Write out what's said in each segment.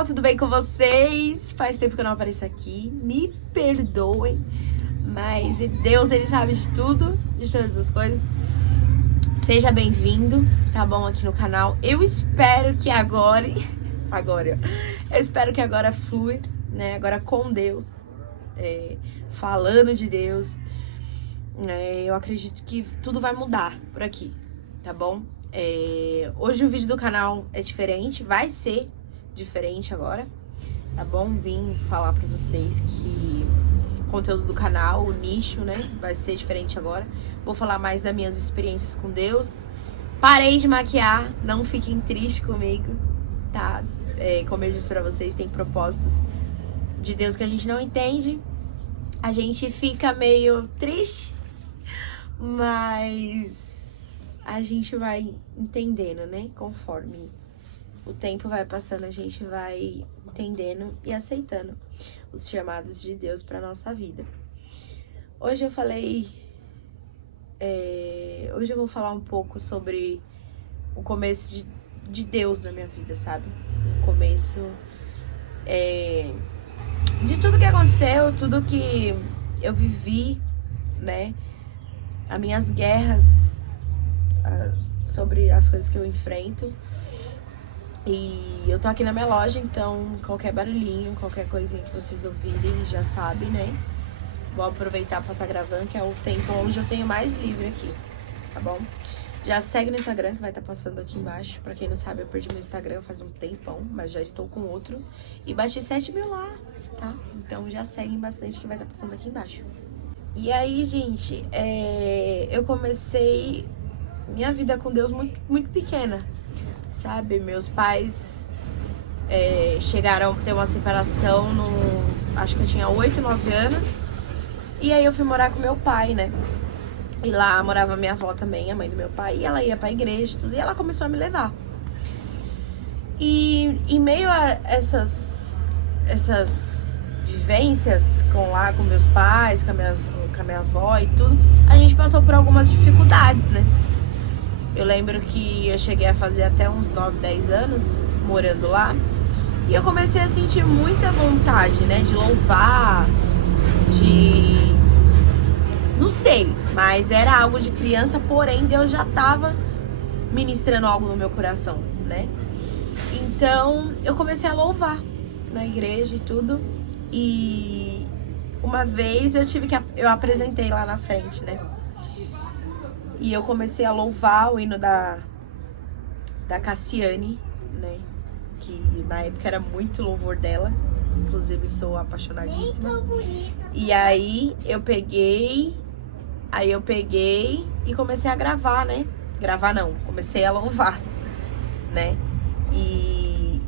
pessoal, tudo bem com vocês? Faz tempo que eu não apareço aqui, me perdoem, mas Deus, Ele sabe de tudo, de todas as coisas. Seja bem-vindo, tá bom, aqui no canal. Eu espero que agora flui, né, agora com Deus, falando de Deus. Eu acredito que tudo vai mudar por aqui, tá bom? Hoje o vídeo do canal é diferente, vai ser diferente agora, tá bom? Vim falar pra vocês que o conteúdo do canal, o nicho, né, vai ser diferente agora. Vou falar mais das minhas experiências com Deus. Parei de maquiar, não fiquem tristes comigo, tá? Como eu disse pra vocês, tem propósitos de Deus que a gente não entende. A gente fica meio triste, mas a gente vai entendendo, né? Conforme o tempo vai passando, a gente vai entendendo e aceitando os chamados de Deus para nossa vida. Hoje eu vou falar um pouco sobre o começo de Deus na minha vida, sabe? O começo de tudo que aconteceu, tudo que eu vivi, né? As minhas guerras, sobre as coisas que eu enfrento. E eu tô aqui na minha loja, então qualquer barulhinho, qualquer coisinha que vocês ouvirem, já sabe, né? Vou aproveitar pra estar gravando, que é o tempo onde eu tenho mais livre aqui, tá bom? Já segue no Instagram, que vai estar passando aqui embaixo. Pra quem não sabe, eu perdi meu Instagram faz um tempão, mas já estou com outro. E bati 7 mil lá, tá? Então já seguem bastante, que vai estar passando aqui embaixo. E aí, gente, eu comecei minha vida com Deus muito, muito pequena, sabe? Meus pais chegaram a ter uma separação acho que eu tinha 8, 9 anos. E aí eu fui morar com meu pai, né? E lá morava minha avó também, a mãe do meu pai. E ela ia pra igreja e tudo, e ela começou a me levar. E em meio a essas vivências com meus pais, com a minha avó e tudo, a gente passou por algumas dificuldades, né? Eu lembro que eu cheguei a fazer até uns 9, 10 anos morando lá. E eu comecei a sentir muita vontade, né? De louvar, não sei, mas era algo de criança, porém Deus já estava ministrando algo no meu coração, né? Então eu comecei a louvar na igreja e tudo. E uma vez eu apresentei lá na frente, né? E eu comecei a louvar o hino da Cassiane, né? Que na época era muito louvor dela. Inclusive sou apaixonadíssima. E aí eu peguei e comecei a gravar, né? Gravar não, comecei a louvar, né? E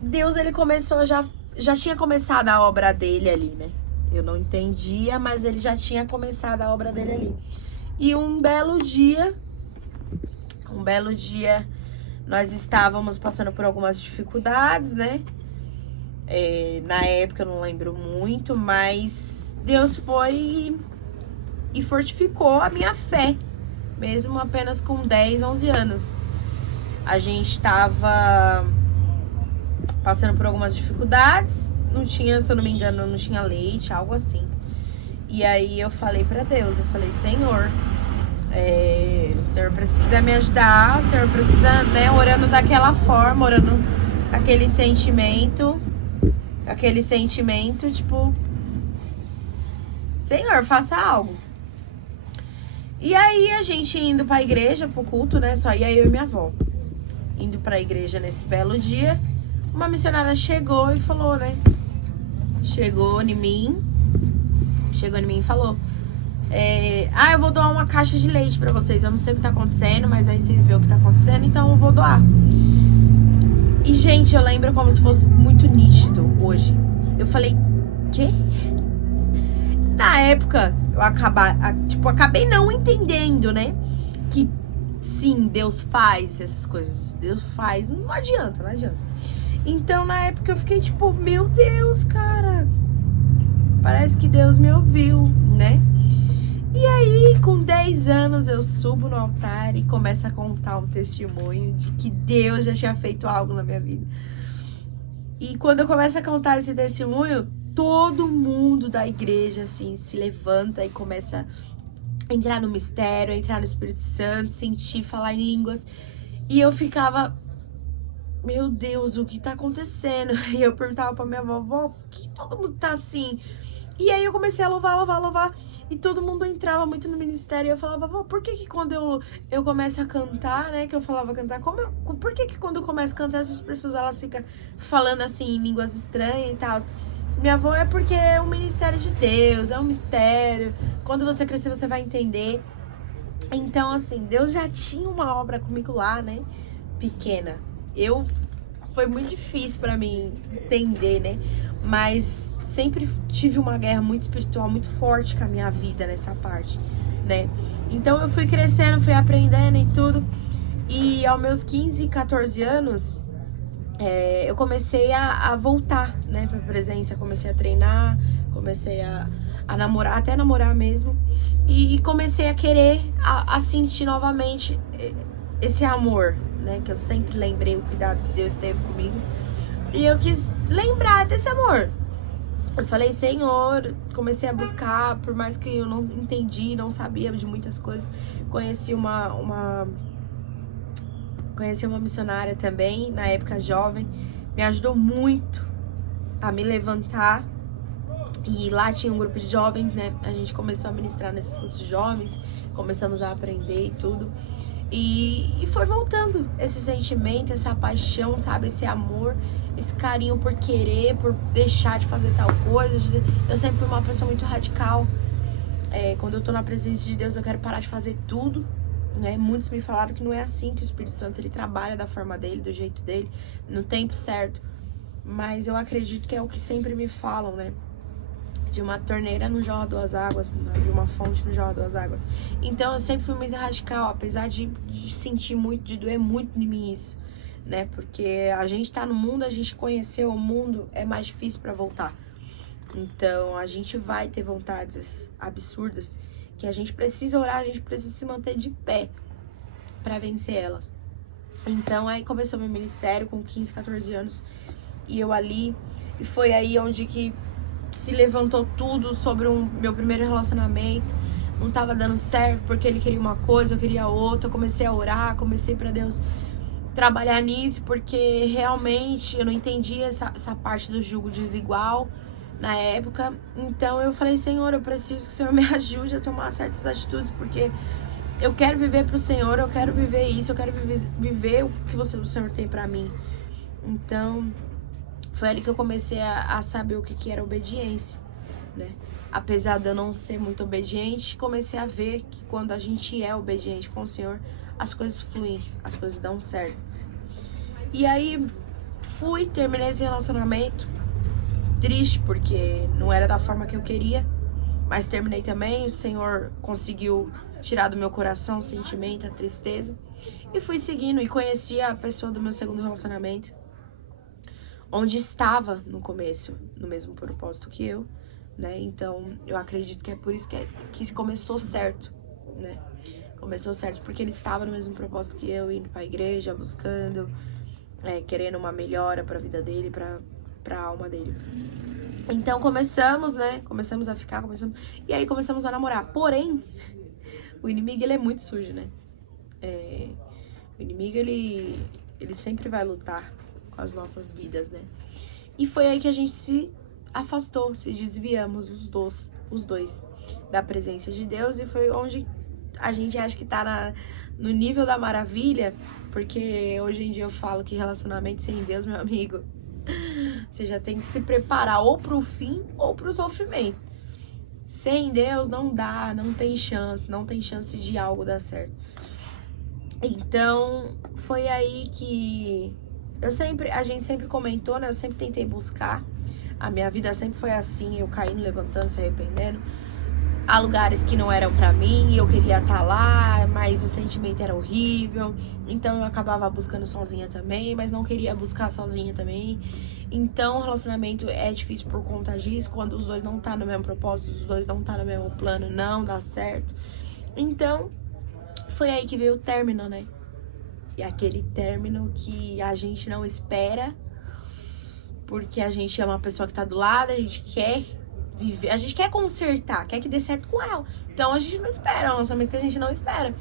Deus, ele começou, já tinha começado a obra dele ali, né? Eu não entendia, mas ele já tinha começado a obra dele ali. E um belo dia, nós estávamos passando por algumas dificuldades, né? Na época eu não lembro muito, mas Deus foi e fortificou a minha fé, mesmo apenas com 10, 11 anos. A gente estava passando por algumas dificuldades, não tinha, se eu não me engano, não tinha leite, algo assim. E aí eu falei pra Deus, Senhor, o Senhor precisa me ajudar, o Senhor precisa, né, orando daquela forma, orando aquele sentimento, tipo, Senhor, faça algo. E aí a gente indo pra igreja, pro culto, né, só ia eu e minha avó. Indo pra igreja nesse belo dia, uma missionária chegou e falou, né, chegou em mim e falou, eu vou doar uma caixa de leite pra vocês, eu não sei o que tá acontecendo, mas aí vocês veem o que tá acontecendo, então eu vou doar. E, gente, eu lembro como se fosse muito nítido hoje. Eu falei, quê? Na época, eu acabei não entendendo, né? Que, sim, Deus faz essas coisas. Deus faz, não adianta. Então, na época, eu fiquei tipo, meu Deus, cara. Parece que Deus me ouviu, né? E aí, com 10 anos, eu subo no altar e começo a contar um testemunho de que Deus já tinha feito algo na minha vida. E quando eu começo a contar esse testemunho, todo mundo da igreja, assim, se levanta e começa a entrar no mistério, a entrar no Espírito Santo, sentir, falar em línguas. E eu ficava, meu Deus, o que tá acontecendo? E eu perguntava pra minha avó, por que todo mundo tá assim? E aí eu comecei a louvar. E todo mundo entrava muito no ministério. E eu falava, vó, por que quando eu começo a cantar, né? Que eu falava cantar, por que quando eu começo a cantar, essas pessoas elas ficam falando assim em línguas estranhas e tal? Minha avó, é porque é um ministério de Deus, é um mistério. Quando você crescer, você vai entender. Então, assim, Deus já tinha uma obra comigo lá, né? Pequena. Foi muito difícil pra mim entender, né? Mas sempre tive uma guerra muito espiritual, muito forte com a minha vida nessa parte, né? Então eu fui crescendo, fui aprendendo e tudo. E aos meus 15, 14 anos, eu comecei a voltar, né, pra presença. Comecei a treinar, comecei a namorar, até namorar mesmo. E comecei a querer, a sentir novamente esse amor, né? Que eu sempre lembrei o cuidado que Deus teve comigo. E eu quis lembrar desse amor. Eu falei, Senhor, comecei a buscar, por mais que eu não entendi, não sabia de muitas coisas. Conheci uma missionária também, na época jovem. Me ajudou muito a me levantar. E lá tinha um grupo de jovens, né? A gente começou a ministrar nesses grupos de jovens. Começamos a aprender e tudo. E foi voltando esse sentimento, essa paixão, sabe? Esse amor, esse carinho por querer, por deixar de fazer tal coisa. Eu sempre fui uma pessoa muito radical. Quando eu tô na presença de Deus, eu quero parar de fazer tudo, né? Muitos me falaram que não é assim que o Espírito Santo ele trabalha, da forma dele, do jeito dele, no tempo certo. Mas eu acredito que é o que sempre me falam, né? De uma torneira não jorra duas águas, de uma fonte não jorra duas águas. Então eu sempre fui muito radical, apesar de sentir muito, de doer muito em mim isso, né? Porque a gente tá no mundo, a gente conheceu o mundo, é mais difícil pra voltar. Então a gente vai ter vontades absurdas que a gente precisa orar, a gente precisa se manter de pé pra vencer elas. Então aí começou meu ministério com 15, 14 anos e eu ali, e foi aí onde que se levantou tudo sobre meu primeiro relacionamento. Não tava dando certo porque ele queria uma coisa, eu queria outra. Eu comecei a orar, comecei pra Deus trabalhar nisso, porque realmente eu não entendia essa parte do jugo desigual na época. Então eu falei, Senhor, eu preciso que o Senhor me ajude a tomar certas atitudes, porque eu quero viver pro Senhor, eu quero viver isso, eu quero viver o que o Senhor tem pra mim. Então foi ali que eu comecei a saber o que era obediência, né? Apesar de eu não ser muito obediente, comecei a ver que quando a gente é obediente com o Senhor, as coisas fluem, as coisas dão certo. E aí, terminei esse relacionamento, triste, porque não era da forma que eu queria, mas terminei também. O Senhor conseguiu tirar do meu coração o sentimento, a tristeza, e fui seguindo, e conheci a pessoa do meu segundo relacionamento, onde estava no começo, no mesmo propósito que eu, né? Então, eu acredito que é por isso que começou certo, né? Começou certo porque ele estava no mesmo propósito que eu, indo pra igreja, buscando, querendo uma melhora pra vida dele, pra alma dele. Então, começamos, né? Começamos a ficar, e aí começamos a namorar. Porém, o inimigo, ele é muito sujo, né? O inimigo, ele sempre vai lutar com as nossas vidas, né? E foi aí que a gente se afastou, se desviamos os dois da presença de Deus, e foi onde a gente acha que tá no nível da maravilha, porque hoje em dia eu falo que relacionamento sem Deus, meu amigo, você já tem que se preparar ou pro fim ou pro sofrimento. Sem Deus não dá, não tem chance de algo dar certo. Então, foi aí que a gente sempre comentou, né? Eu sempre tentei buscar. A minha vida sempre foi assim, eu caindo, levantando, se arrependendo. Há lugares que não eram pra mim e eu queria estar lá, mas o sentimento era horrível. Então eu acabava buscando sozinha também, mas não queria buscar sozinha também. Então o relacionamento é difícil por conta disso. Quando os dois não tá no mesmo propósito, os dois não tá no mesmo plano, não dá certo. Então foi aí que veio o término, né? E aquele término que a gente não espera, porque a gente ama a pessoa que tá do lado, a gente quer viver, a gente quer consertar, quer que dê certo com ela. Então a gente não espera, é um lançamento que a gente não espera.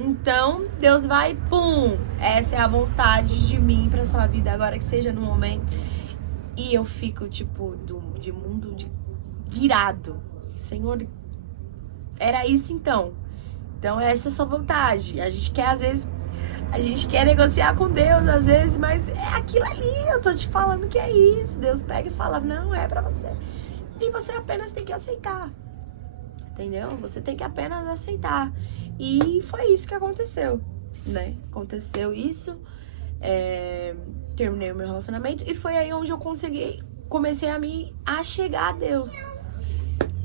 Então Deus vai, pum, essa é a vontade de mim pra sua vida agora, que seja no momento. E eu fico, tipo, de mundo virado. Senhor, era isso então. Então essa é a sua vontade. A gente quer, às vezes, a gente quer negociar com Deus, às vezes, mas é aquilo ali, eu tô te falando que é isso. Deus pega e fala, não, é pra você. E você apenas tem que aceitar. Entendeu? Você tem que apenas aceitar. E foi isso que aconteceu, né? Aconteceu isso. Terminei o meu relacionamento. E foi aí onde eu comecei a me achegar a Deus.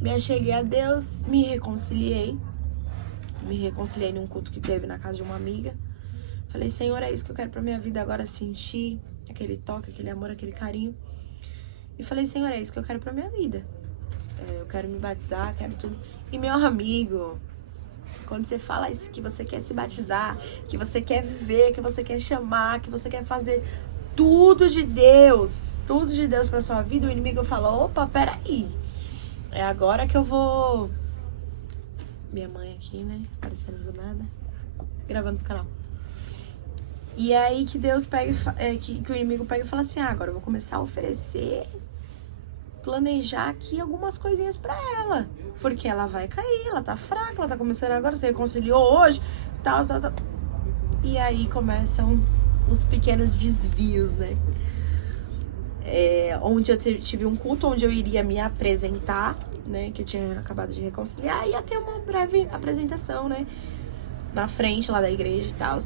Me acheguei a Deus, me reconciliei. Me reconciliei num culto que teve na casa de uma amiga. Falei, Senhor, é isso que eu quero pra minha vida agora, sentir aquele toque, aquele amor, aquele carinho. E falei, Senhor, é isso que eu quero pra minha vida. Eu quero me batizar, quero tudo. E meu amigo, quando você fala isso, que você quer se batizar, que você quer viver, que você quer chamar, que você quer fazer tudo de Deus pra sua vida, o inimigo fala, opa, peraí. É agora que eu vou... Minha mãe aqui, né? Aparecendo do nada. Gravando pro canal. E aí que Deus pega, que o inimigo pega e fala assim, agora eu vou começar a oferecer, planejar aqui algumas coisinhas pra ela. Porque ela vai cair, ela tá fraca, ela tá começando agora, você reconciliou hoje, tal. E aí começam os pequenos desvios, né? Onde eu tive um culto onde eu iria me apresentar, né? Que eu tinha acabado de reconciliar, ia ter uma breve apresentação, né? Na frente lá da igreja e tal.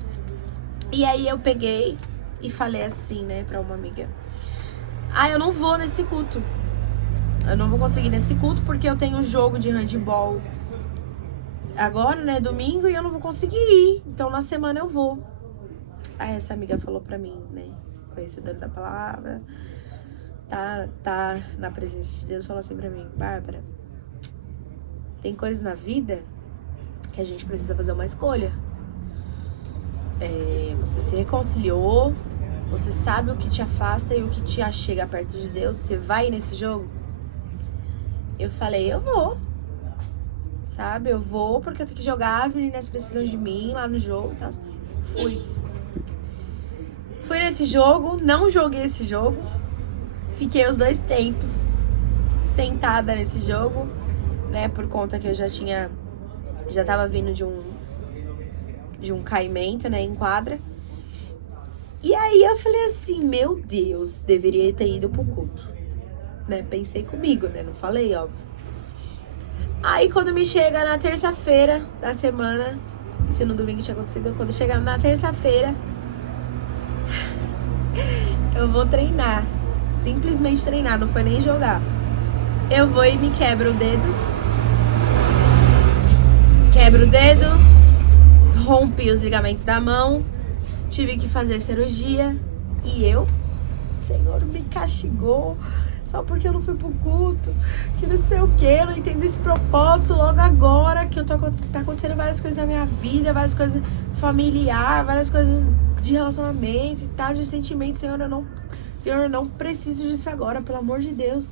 E aí eu peguei e falei assim, né, pra uma amiga, eu não vou nesse culto. Eu não vou conseguir nesse culto porque eu tenho um jogo de handball agora, né, domingo, e eu não vou conseguir ir. Então na semana eu vou. Aí essa amiga falou pra mim, né, conhecedora da palavra, tá na presença de Deus, falou assim pra mim, Bárbara, tem coisas na vida que a gente precisa fazer uma escolha. Você se reconciliou, você sabe o que te afasta e o que te achega perto de Deus, você vai nesse jogo? Eu falei, eu vou, sabe, eu vou porque eu tenho que jogar, as meninas precisam de mim lá no jogo e tal. Fui nesse jogo, não joguei esse jogo, fiquei os 2 tempos sentada nesse jogo, né, por conta que eu já tava vindo de um caimento, né, em quadra. E aí eu falei assim, meu Deus, deveria ter ido pro culto, né, pensei comigo, né, não falei, óbvio. Aí quando me chega na terça-feira da semana, se no domingo tinha acontecido, quando chegar na terça-feira, eu vou treinar, simplesmente treinar, não foi nem jogar. Eu vou e me quebro o dedo, rompi os ligamentos da mão, tive que fazer cirurgia e Senhor me castigou só porque eu não fui pro culto, que não sei o que, eu não entendo esse propósito logo agora que tá acontecendo várias coisas na minha vida, várias coisas familiar, várias coisas de relacionamento e tal, de sentimento. Senhor, eu não preciso disso agora, pelo amor de Deus.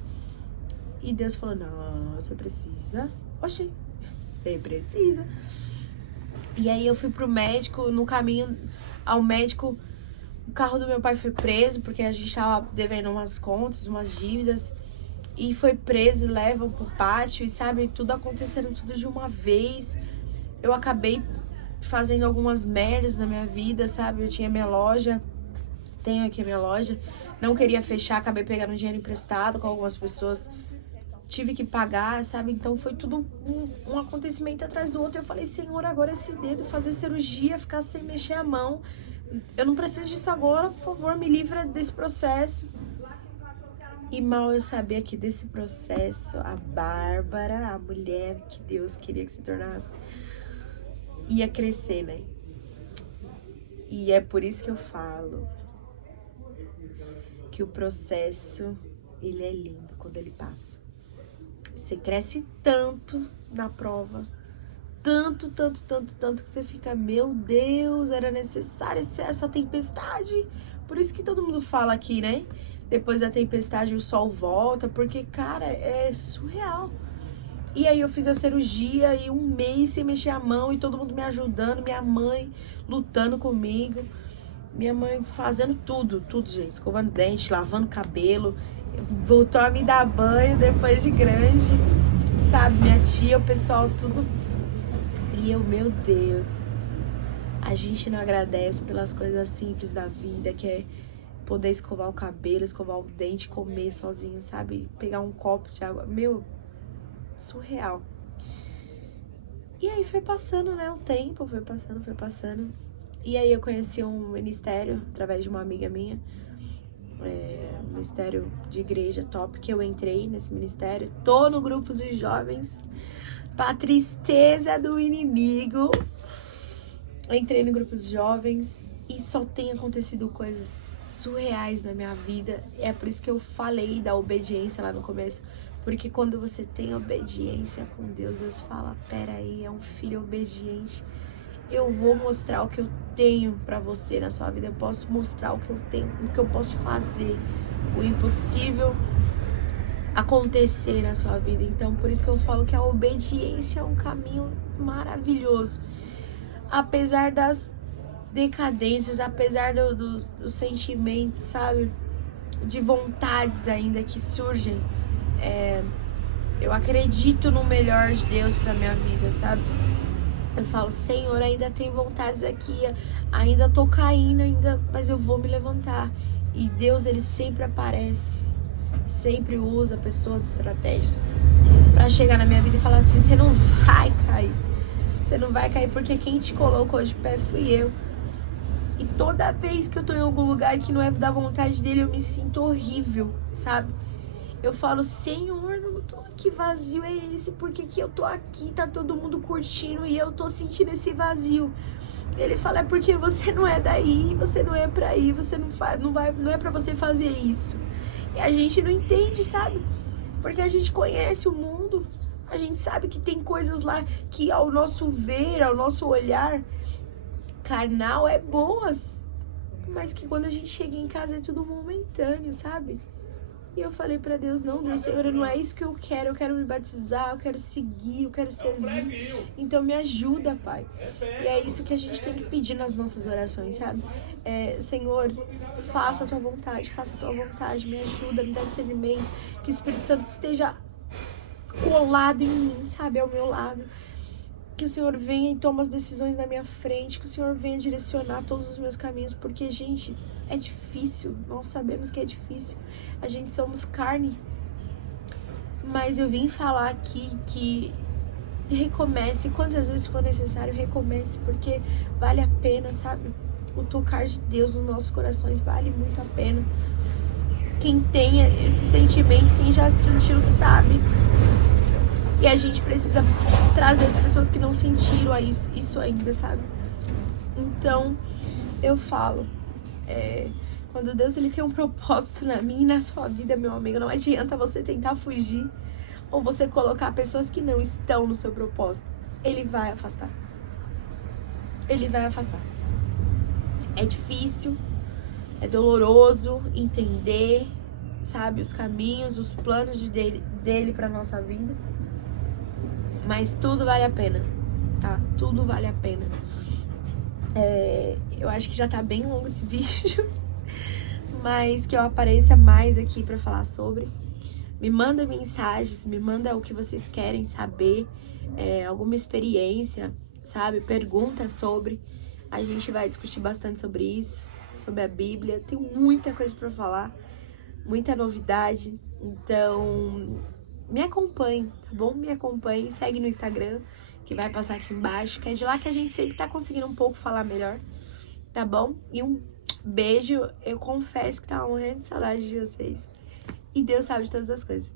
E Deus falou, não, você precisa. Oxi, você precisa. E aí eu fui pro médico, no caminho ao médico, o carro do meu pai foi preso, porque a gente tava devendo umas contas, umas dívidas, e foi preso, levam pro pátio, e sabe, tudo acontecendo tudo de uma vez. Eu acabei fazendo algumas merdas na minha vida, sabe, eu tinha minha loja, tenho aqui a minha loja, não queria fechar, acabei pegando dinheiro emprestado com algumas pessoas, tive que pagar, sabe? Então foi tudo um acontecimento atrás do outro. Eu falei, Senhor, agora esse dedo, fazer cirurgia, ficar sem mexer a mão, eu não preciso disso agora, por favor, me livra desse processo. E mal eu sabia que desse processo, a Bárbara, a mulher que Deus queria que se tornasse, ia crescer, né? E é por isso que eu falo que o processo, ele é lindo quando ele passa. Você cresce tanto na prova, tanto que você fica, meu Deus, era necessário essa tempestade. Por isso que todo mundo fala aqui, né? depois da tempestade o sol volta, porque, cara, é surreal. E aí eu fiz a cirurgia e 1 mês sem mexer a mão e todo mundo me ajudando, minha mãe lutando comigo, minha mãe fazendo tudo, gente, escovando dente, lavando cabelo, voltou a me dar banho depois de grande, sabe, minha tia, o pessoal, tudo. E eu, meu Deus, a gente não agradece pelas coisas simples da vida, que é poder escovar o cabelo, escovar o dente, comer sozinho, sabe, pegar um copo de água, meu, surreal. E aí foi passando, né, o tempo, foi passando. E aí eu conheci um ministério através de uma amiga minha, um ministério de igreja top, que eu entrei nesse ministério, tô no grupo de jovens, pra tristeza do inimigo, eu entrei no grupo de jovens e só tem acontecido coisas surreais na minha vida. É por isso que eu falei da obediência lá no começo, porque quando você tem obediência com Deus, Deus fala, peraí, é um filho obediente, eu vou mostrar o que eu tenho pra você na sua vida, eu posso mostrar o que eu tenho, o que eu posso fazer, o impossível acontecer na sua vida. Então, por isso que eu falo que a obediência é um caminho maravilhoso. Apesar das decadências, apesar dos sentimentos, sabe? De vontades ainda que surgem, eu acredito no melhor de Deus pra minha vida, sabe? Eu falo, Senhor, ainda tem vontades aqui, ainda tô caindo, mas eu vou me levantar. E Deus, ele sempre aparece, sempre usa pessoas, estratégias pra chegar na minha vida e falar assim, você não vai cair. Você não vai cair porque quem te colocou de pé fui eu. E toda vez que eu tô em algum lugar que não é da vontade dele, eu me sinto horrível, sabe? Eu falo, Senhor, que vazio é esse? Por que eu tô aqui, tá todo mundo curtindo e eu tô sentindo esse vazio? Ele fala, é porque você não é daí, você não é pra ir, você não é pra você fazer isso. E a gente não entende, sabe? Porque a gente conhece o mundo, a gente sabe que tem coisas lá que ao nosso ver, ao nosso olhar carnal é boas, mas que quando a gente chega em casa é tudo momentâneo, sabe? E eu falei pra Deus, não, Deus, Senhor, não é isso que eu quero me batizar, eu quero seguir, eu quero servir. Então me ajuda, Pai. E é isso que a gente tem que pedir nas nossas orações, sabe? Senhor, faça a tua vontade, me ajuda, me dá discernimento, que o Espírito Santo esteja colado em mim, sabe, ao meu lado. Que o Senhor venha e tome as decisões na minha frente, que o Senhor venha direcionar todos os meus caminhos, porque, gente, é difícil, nós sabemos que é difícil, a gente somos carne, mas eu vim falar aqui que recomece, quantas vezes for necessário, recomece, porque vale a pena, sabe? O tocar de Deus nos nossos corações vale muito a pena. Quem tem esse sentimento, quem já sentiu, sabe? E a gente precisa trazer as pessoas que não sentiram isso ainda, sabe? Então, eu falo, quando Deus ele tem um propósito na minha e na sua vida, meu amigo, não adianta você tentar fugir ou você colocar pessoas que não estão no seu propósito. Ele vai afastar. Ele vai afastar. É difícil, é doloroso entender, sabe, os caminhos, os planos dele pra nossa vida. Mas tudo vale a pena, tá? Tudo vale a pena. Eu acho que já tá bem longo esse vídeo, mas que eu apareça mais aqui pra falar sobre. Me manda mensagens, me manda o que vocês querem saber, alguma experiência, sabe? Pergunta sobre. A gente vai discutir bastante sobre isso, sobre a Bíblia. Tem muita coisa pra falar, muita novidade. Então, me acompanhe, tá bom? Me acompanhe, segue no Instagram, que vai passar aqui embaixo, que é de lá que a gente sempre tá conseguindo um pouco falar melhor, tá bom? E um beijo, eu confesso que tava morrendo de saudade de vocês. E Deus sabe de todas as coisas.